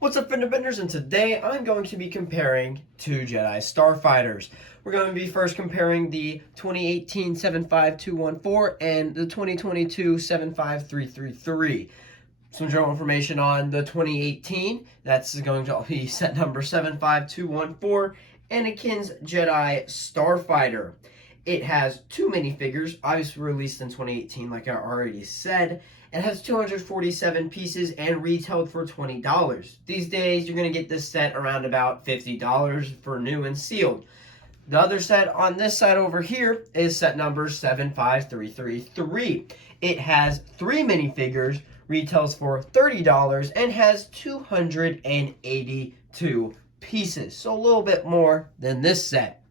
What's up, Fender Benders? And today I'm going to be comparing two Jedi Starfighters. We're going to be first comparing the 2018 75214 and the 2022 75333. Some general information on the 2018. That's going to be set number 75214, Anakin's Jedi Starfighter. It has two minifigures, obviously released in 2018, like I already said. It has 247 pieces and retailed for $20. These days, you're going to get this set around about $50 for new and sealed. The other set on this side over here is set number 75333. It has three minifigures, retails for $30, and has 282 pieces. So a little bit more than this set.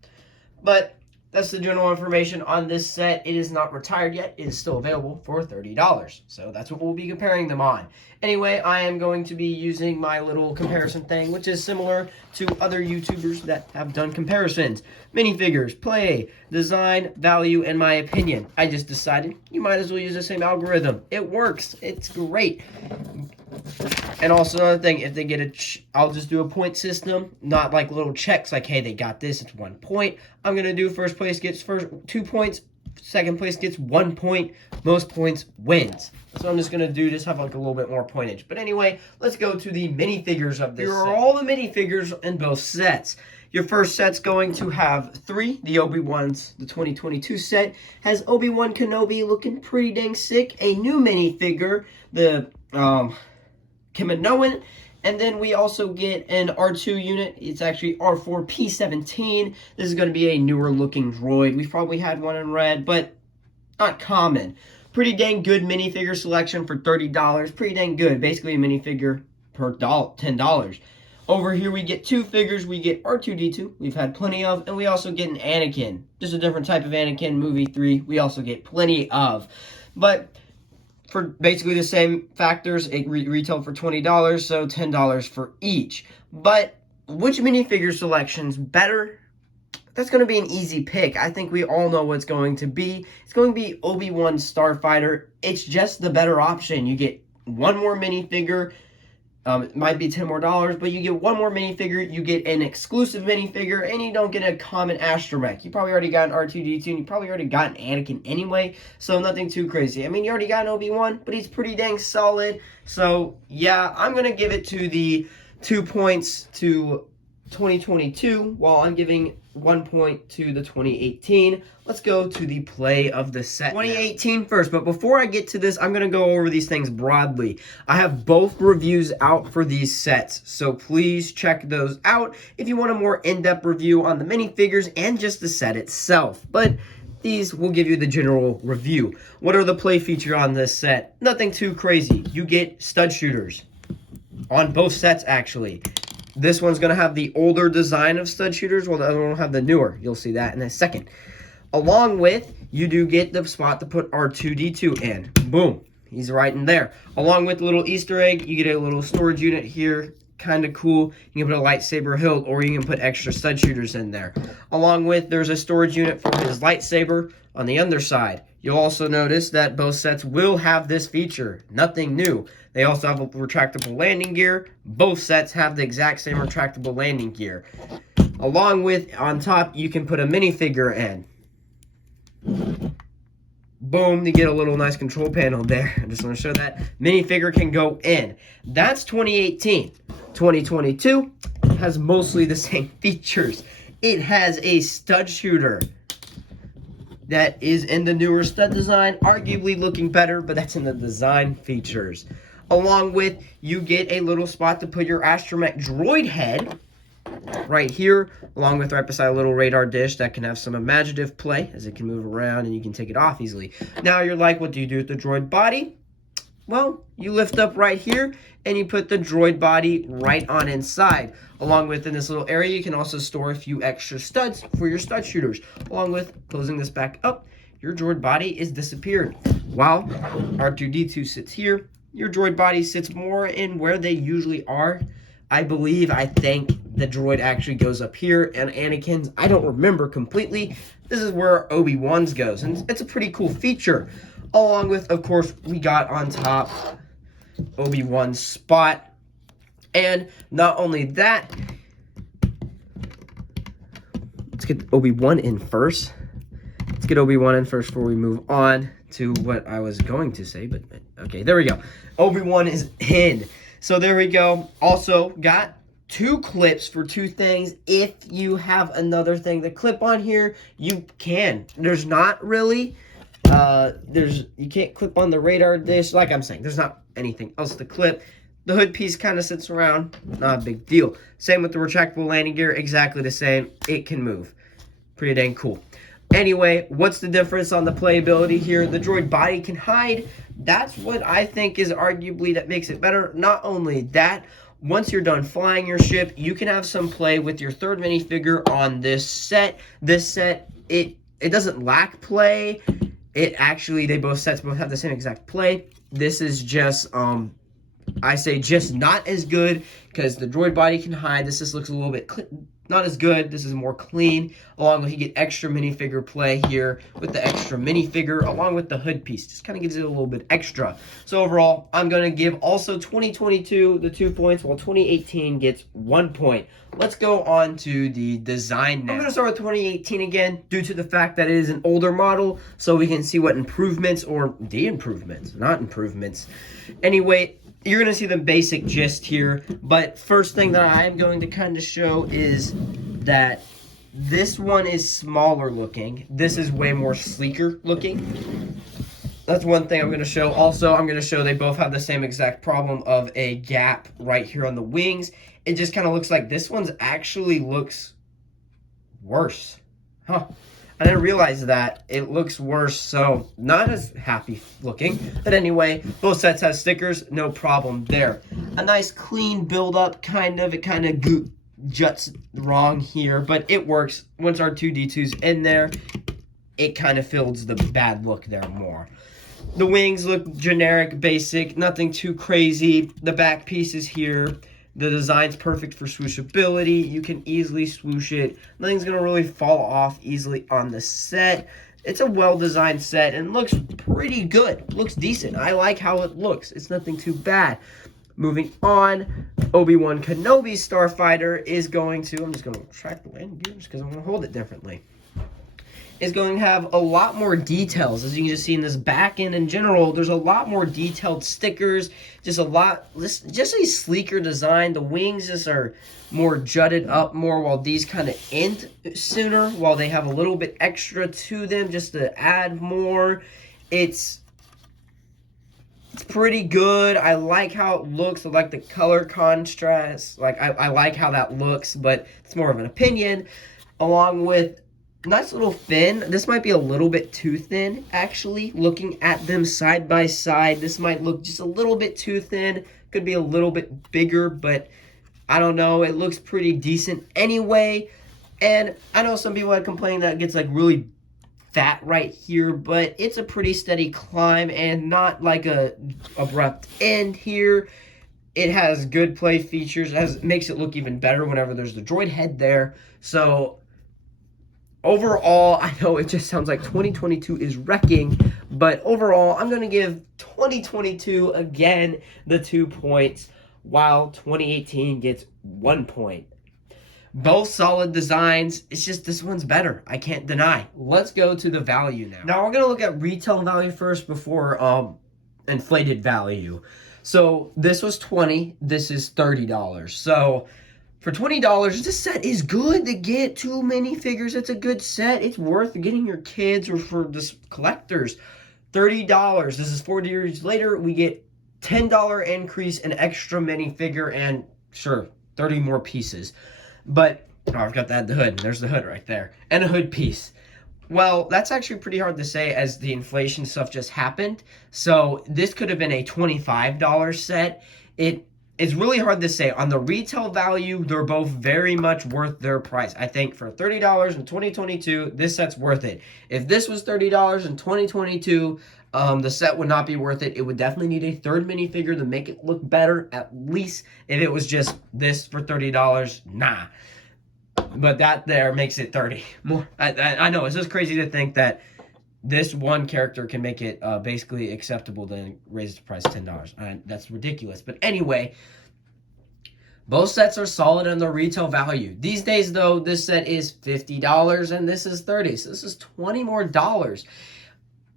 But that's the general information on this set. It is not retired yet. It is still available for $30. So that's what we'll be comparing them on. Anyway, I am going to be using my little comparison thing, which is similar to other YouTubers that have done comparisons. Minifigures, play, design, value, and my opinion. I just decided you might as well use the same algorithm. It works. It's great. And also another thing, if they get I'll just do a point system, not like little checks like, hey, they got this, it's 1 point. I'm going to do first place gets 2 points, second place gets 1 point, most points wins. So I'm just going to just have like a little bit more pointage. But anyway, let's go to the minifigures of this set. Here are all the minifigures in both sets. Your first set's going to have three. The Obi-Wan's, the 2022 set, has Obi-Wan Kenobi looking pretty dang sick. A new minifigure, the Kaminoan, and then we also get an R2 unit. It's actually R4P17. This is going to be a newer looking droid. We've probably had one in red, but not common. Pretty dang good minifigure selection for $30. Pretty dang good. Basically a minifigure per $10. Over here we get two figures. We get R2-D2, we've had plenty of, and we also get an Anakin. Just a different type of Anakin, movie 3, we also get plenty of. But for basically the same factors, it retailed for $20, so $10 for each. But which minifigure selection's better? That's going to be an easy pick. I think we all know what's going to be. It's going to be Obi-Wan Starfighter. It's just the better option. You get one more minifigure. It might be $10 more, but you get one more minifigure, you get an exclusive minifigure, and you don't get a common astromech. You probably already got an R2-D2, and you probably already got an Anakin anyway, so nothing too crazy. I mean, you already got an Obi-Wan, but he's pretty dang solid. So, yeah, I'm going to give it to the 2 points to 2022, while I'm giving 1 point to the 2018. Let's go to the play of the set 2018 first, but before I get to this, I'm going to go over these things broadly. I have both reviews out for these sets, so please check those out if you want a more in-depth review on the minifigures and just the set itself. But these will give you the general review. What are the play feature on this set? Nothing too crazy. You get stud shooters on both sets, actually. This one's going to have the older design of stud shooters, while the other one will have the newer. You'll see that in a second. Along with, you do get the spot to put R2-D2 in. Boom. He's right in there. Along with the little Easter egg, you get a little storage unit here. Kind of cool. You can put a lightsaber hilt, or you can put extra stud shooters in there. Along with, there's a storage unit for his lightsaber on the underside. You'll also notice that both sets will have this feature. Nothing new. They also have a retractable landing gear. Both sets have the exact same retractable landing gear. Along with, on top, you can put a minifigure in. Boom, you get a little nice control panel there. I just want to show that. Minifigure can go in. That's 2018. 2022 has mostly the same features. It has a stud shooter that is in the newer stud design, arguably looking better, but that's in the design features. Along with, you get a little spot to put your astromech droid head right here, along with right beside a little radar dish that can have some imaginative play, as it can move around and you can take it off easily. Now you're like, what do you do with the droid body? Well, you lift up right here and you put the droid body right on inside. Along with, in this little area, you can also store a few extra studs for your stud shooters. Along with closing this back up, your droid body is disappeared. While R2-D2 sits here, your droid body sits more in where they usually are. I think the droid actually goes up here, and Anakin's, I don't remember completely. This is where Obi-Wan's goes, and it's a pretty cool feature. Along with, of course, we got on top Obi-Wan's spot And not only that, let's get Obi-Wan in first. Let's get Obi-Wan in first before we move on to what I was going to say. But okay, there we go. Obi-Wan is in. So there we go. Also got 2 clips for 2 things. If you have another thing to clip on here, you can. There's not really, you can't clip on the radar dish. Like I'm saying, there's not anything else to clip. The hood piece kind of sits around, not a big deal. Same with the retractable landing gear, exactly the same. It can move. Pretty dang cool. Anyway, what's the difference on the playability here? The droid body can hide. That's what I think is arguably that makes it better. Not only that, once you're done flying your ship, you can have some play with your third minifigure on this set. This set, it doesn't lack play. It actually, sets both have the same exact play. This is just, I say just not as good because the droid body can hide. This just looks a little bit not as good. This is more clean. Along with, you get extra minifigure play here with the extra minifigure, along with the hood piece. Just kind of gives it a little bit extra. So overall, I'm going to give also 2022 the 2 points, while 2018 gets 1 point. Let's go on to the design now. I'm going to start with 2018 again, due to the fact that it is an older model, so we can see what improvements, or de-improvements, not improvements. Anyway, you're going to see the basic gist here, but first thing that I am going to kind of show is that this one is smaller looking. This is way more sleeker looking. That's one thing I'm going to show. Also, I'm going to show they both have the same exact problem of a gap right here on the wings. It just kind of looks like this one's actually looks worse. Huh. I didn't realize that. It looks worse, so not as happy looking. But anyway, both sets have stickers, no problem there. A nice clean build-up, kind of. It kind of juts wrong here, but it works. Once our 2D2's in there, it kind of fills the bad look there more. The wings look generic, basic, nothing too crazy. The back piece is here. The design's perfect for swooshability. You can easily swoosh it. Nothing's going to really fall off easily on the set. It's a well-designed set and looks pretty good. Looks decent. I like how it looks. It's nothing too bad. Moving on, Obi-Wan Kenobi's Starfighter is going to... I'm just going to retract the landing gear just because I'm going to hold it differently. Is going to have a lot more details. As you can just see in this back end in general, there's a lot more detailed stickers, just a sleeker design. The wings just are more jutted up more, while these kind of end sooner, while they have a little bit extra to them just to add more. It's pretty good. I like how it looks. I like the color contrast. I like how that looks, but it's more of an opinion. Along with nice little fin. This might be a little bit too thin, actually. Looking at them side by side, this might look just a little bit too thin. Could be a little bit bigger, but I don't know. It looks pretty decent anyway. And I know some people had complained that it gets like really fat right here, but it's a pretty steady climb and not like a abrupt end here. It has good play features. Makes it look even better whenever there's the droid head there. So overall, I know it just sounds like 2022 is wrecking, but overall, I'm going to give 2022 again the 2 points, while 2018 gets 1 point. Both solid designs. It's just this one's better. I can't deny. Let's go to the value now. Now, we're going to look at retail value first before inflated value. So this was $20. This is $30. So for $20, this set is good to get 2 minifigures. It's a good set. It's worth getting your kids or for just collectors. $30. This is 4 years later. We get $10 increase in extra minifigure and sure, 30 more pieces. But I've got that the hood. There's the hood right there. And a hood piece. Well, that's actually pretty hard to say as the inflation stuff just happened. So this could have been a $25 set. It's really hard to say. On the retail value, they're both very much worth their price. I think for $30 in 2022, this set's worth it. If this was $30 in 2022, the set would not be worth it. It would definitely need a third minifigure to make it look better, at least. If it was just this for $30, nah. But that there makes it 30 more. I know, it's just crazy to think that this one character can make it basically acceptable to raise the price $10. That's ridiculous. But anyway, Both sets are solid in their retail value. These days, though, this set is $50 and this is $30, so this is $20 more.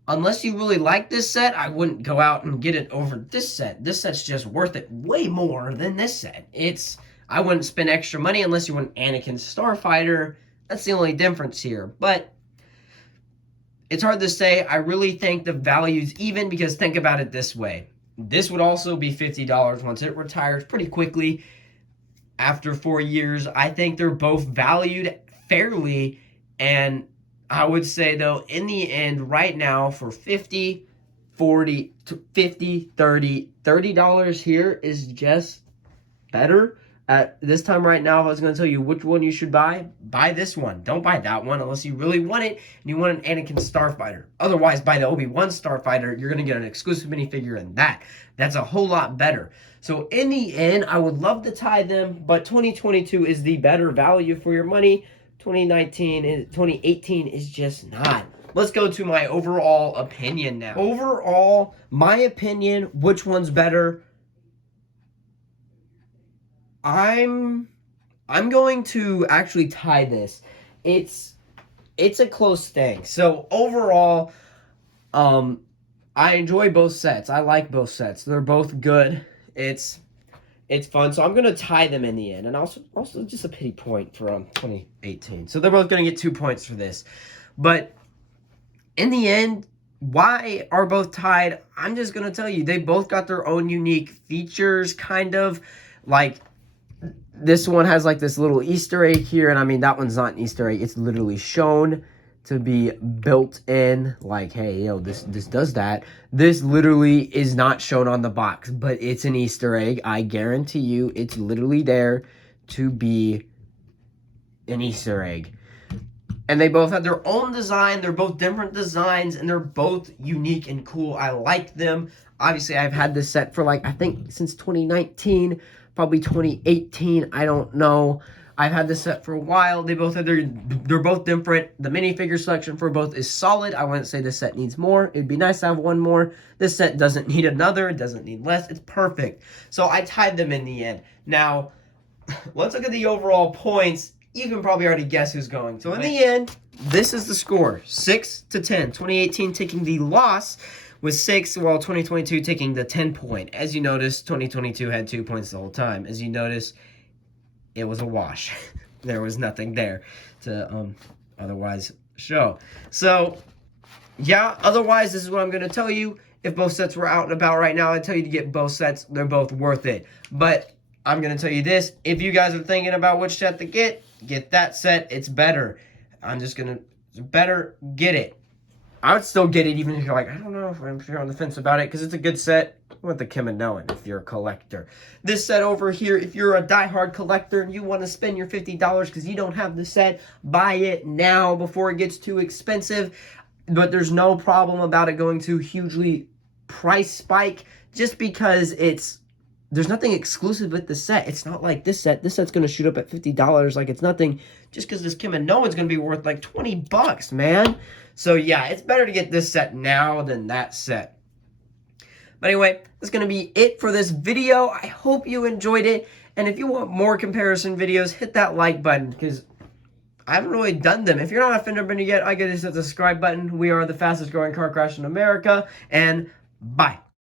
Unless you really like this set, I wouldn't go out and get it over this set. This set's just worth it way more than this set. I wouldn't spend extra money unless you want Anakin Starfighter. That's the only difference here. But it's hard to say. I really think the value's even, because think about it this way. This would also be $50 once it retires pretty quickly after 4 years. I think they're both valued fairly, and I would say, though, in the end, right now, for 50, 40, 50, 30, $30 here is just better. At this time right now, if I was going to tell you which one you should buy this one. Don't buy that one unless you really want it and you want an Anakin Starfighter. Otherwise, buy the Obi-Wan Starfighter. You're going to get an exclusive minifigure in that. That's a whole lot better. So in the end, I would love to tie them, but 2022 is the better value for your money. 2018 is just not. Let's go to my overall opinion now. Overall, my opinion, which one's better? I'm going to actually tie this. It's a close thing. So overall, I enjoy both sets. I like both sets. They're both good. It's fun. So I'm gonna tie them in the end, and also just a pity point for 2018. So they're both gonna get 2 points for this. But in the end, why are both tied? I'm just gonna tell you, they both got their own unique features, kind of. Like, this one has like this little Easter egg here, and I mean, that one's not an Easter egg. It's literally shown to be built in, like, hey, yo, this does that. This literally is not shown on the box, but it's an Easter egg. I guarantee you it's literally there to be an Easter egg. And they both have their own design. They're both different designs, and they're both unique and cool. I like them. Obviously, I've had this set for, like, I think since 2019, probably 2018. I don't know. I've had this set for a while. They're both different. The minifigure selection for both is solid. I wouldn't say this set needs more. It'd be nice to have one more. This set doesn't need another. It doesn't need less. It's perfect. So I tied them in the end. Now, let's look at the overall points. You can probably already guess who's going to. So in the end, this is the score. 6-10. 2018 taking the loss with 6, while 2022 taking the 10 point. As you notice, 2022 had 2 points the whole time. As you notice, it was a wash. There was nothing there to otherwise show. So, yeah, otherwise, this is what I'm going to tell you. If both sets were out and about right now, I'd tell you to get both sets. They're both worth it. But I'm going to tell you this. If you guys are thinking about which set to get that set. It's better. I'm just going to better get it. I would still get it even if you're like, I don't know if you're on the fence about it, because it's a good set. You want the Kim and Nolan if you're a collector. This set over here, if you're a diehard collector and you want to spend your $50 because you don't have the set, buy it now before it gets too expensive. But there's no problem about it going to hugely price spike, just because there's nothing exclusive with the set. It's not like this set. This set's going to shoot up at $50 like it's nothing, just because this Kim and Nolan's going to be worth like $20, man. So yeah, it's better to get this set now than that set. But anyway, that's going to be it for this video. I hope you enjoyed it. And if you want more comparison videos, hit that like button, because I haven't really done them. If you're not a fender bender yet, I guess hit the subscribe button. We are the fastest growing car crash in America. And bye.